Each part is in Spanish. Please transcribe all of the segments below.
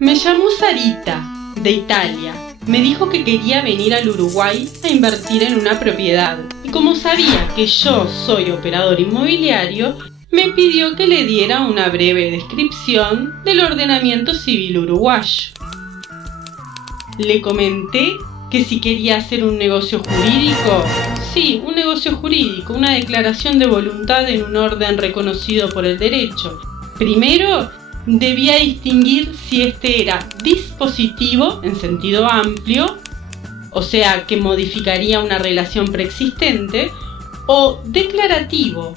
Me llamó Sarita, de Italia. Me dijo que quería venir al Uruguay a invertir en una propiedad. Y como sabía que yo soy operador inmobiliario, me pidió que le diera una breve descripción del ordenamiento civil uruguayo. Le comenté que si quería hacer un negocio jurídico, sí, un negocio jurídico, una declaración de voluntad en un orden reconocido por el derecho. Primero, debía distinguir si este era dispositivo en sentido amplio, o sea, que modificaría una relación preexistente, o declarativo,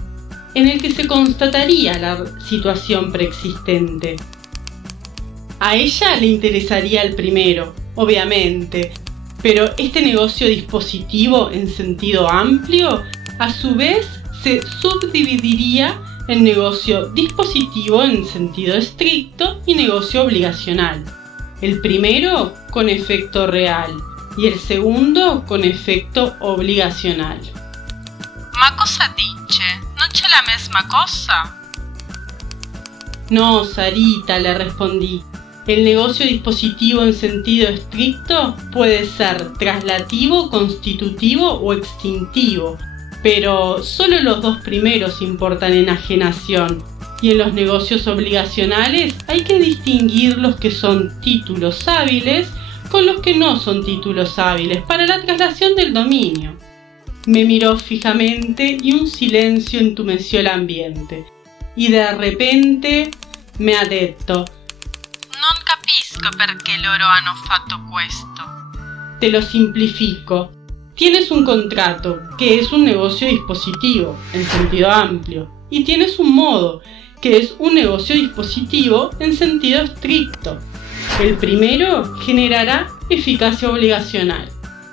en el que se constataría la situación preexistente. A ella le interesaría el primero, obviamente, pero este negocio dispositivo en sentido amplio, a su vez, se subdividiría en negocio dispositivo en sentido estricto y negocio obligacional. El primero con efecto real y el segundo con efecto obligacional. Ma cosa dice? ¿Non c'è la mesma cosa? No, Sarita, le respondí. El negocio dispositivo en sentido estricto puede ser traslativo, constitutivo o extintivo, pero solo los dos primeros importan enajenación, y en los negocios obligacionales hay que distinguir los que son títulos hábiles con los que no son títulos hábiles para la traslación del dominio. Me miró fijamente y un silencio entumeció el ambiente, y de repente me ha detto: Non capisco perché loro hanno fatto questo. Te lo simplifico. Tienes un contrato, que es un negocio dispositivo, en sentido amplio, y tienes un modo, que es un negocio dispositivo en sentido estricto. El primero generará eficacia obligacional,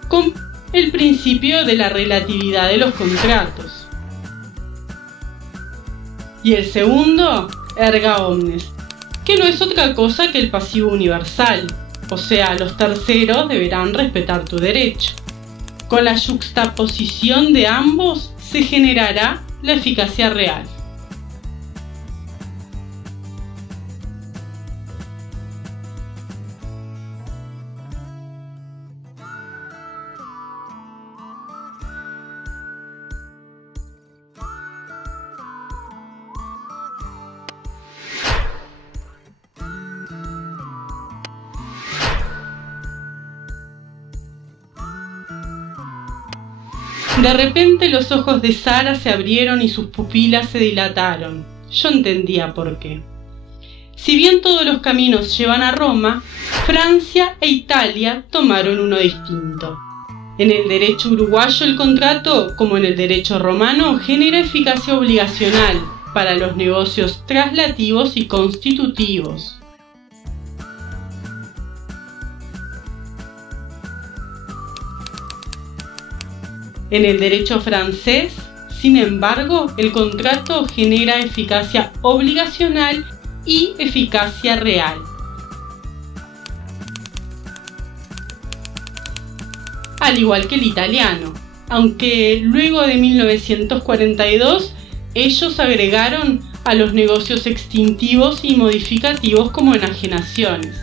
con el principio de la relatividad de los contratos. Y el segundo, erga omnes, que no es otra cosa que el pasivo universal, o sea, los terceros deberán respetar tu derecho. Con la yuxtaposición de ambos se generará la eficacia real. De repente los ojos de Sara se abrieron y sus pupilas se dilataron. Yo entendía por qué. Si bien todos los caminos llevan a Roma, Francia e Italia tomaron uno distinto. En el derecho uruguayo el contrato, como en el derecho romano, genera eficacia obligacional para los negocios traslativos y constitutivos. En el derecho francés, sin embargo, el contrato genera eficacia obligacional y eficacia real. Al igual que el italiano, aunque luego de 1942 ellos agregaron a los negocios extintivos y modificativos como enajenaciones.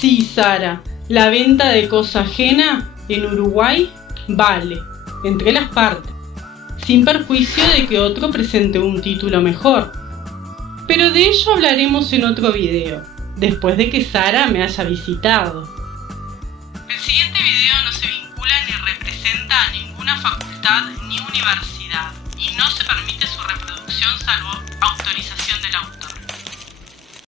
Sí, Sara. La venta de cosa ajena en Uruguay vale, entre las partes, sin perjuicio de que otro presente un título mejor. Pero de ello hablaremos en otro video, después de que Sara me haya visitado. El siguiente video no se vincula ni representa a ninguna facultad ni universidad, y no se permite